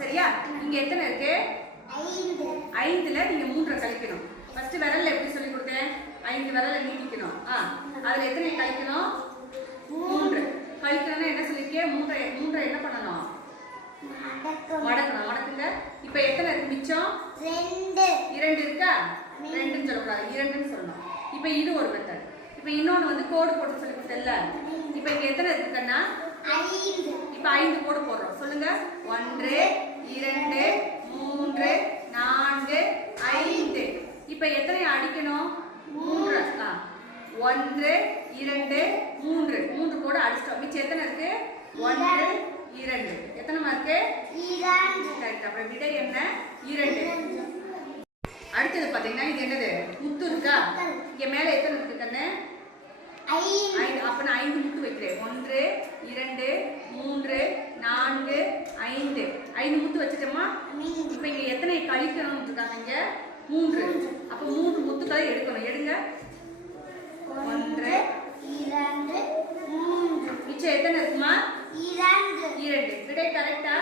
சரியா? இங்க எத்தனை இருக்கு? ஐந்து ஐந்துல நீங்க மூன்றை கழிக்கணும். ஃபர்ஸ்ட் விரல்ல எப்படி சொல்லி கொடுத்தேன்? ஐந்து விரலை நீட்டிக்கணும். ஆ அதுல எத்தனை கழிக்கணும்? மூன்று. கழிக்கணும்னா என்ன சொல்லிருக்கேன் மூன்றை மூன்றை என்ன பண்ணணும்? மடக்கணும். மடக்குங்க. இப்ப எத்தனை இருக்கு மிச்சம்? ரெண்டு. இரண்டு இருக்கா? ரெண்டுன்னு சொல்லக்கூடாது. இரண்டுன்னு சொல்லணும். இப்ப இது ஒரு மெத்தட் இப்ப இன்னொன்னு வந்து கோடு போட்டு சொல்லி கொடுத்தல இப்ப இங்க எத்தனை இருக்கு கண்ணா? ஐந்து. இப்ப ஐந்து கோடு போடுறோம். சொல்லுங்க. ஒன்று இரண்டு மூன்று நான்கு ஐந்து. இப்ப எத்தனை அடிக்கணும்? மூன்று. ஆ. ஒன்று இரண்டு மூன்று. மூன்று கோடு அடிச்சிட்டோம். மிச்சம் எத்தனை இருக்கு? ஒன்று இரண்டு. எத்தனை மார்க்கு கரெக்ட் அப்புறம் விடை என்ன? இரண்டு. அடுத்தது பாத்தீங்கன்னா இது என்னது? முத்து இருக்கா? இங்க மேல எத்தனை இருக்கு கண்ணு? அப்ப நான் ஐந்து முட்டு வைக்கிறேன். ஒன்று இரண்டு மூன்று வச்சுட்டோமா இப்ப இங்க எத்தனை கழிக்கணும்னு இருக்காங்க இங்க மூன்று. அப்ப மூன்று முத்துக்களை எடுக்கணும். எடுங்க. ஒன்று இரண்டு மூன்று. மிச்சம் எத்தனை இருக்குமா? இரண்டு. இரண்டு. விடை கரெக்டா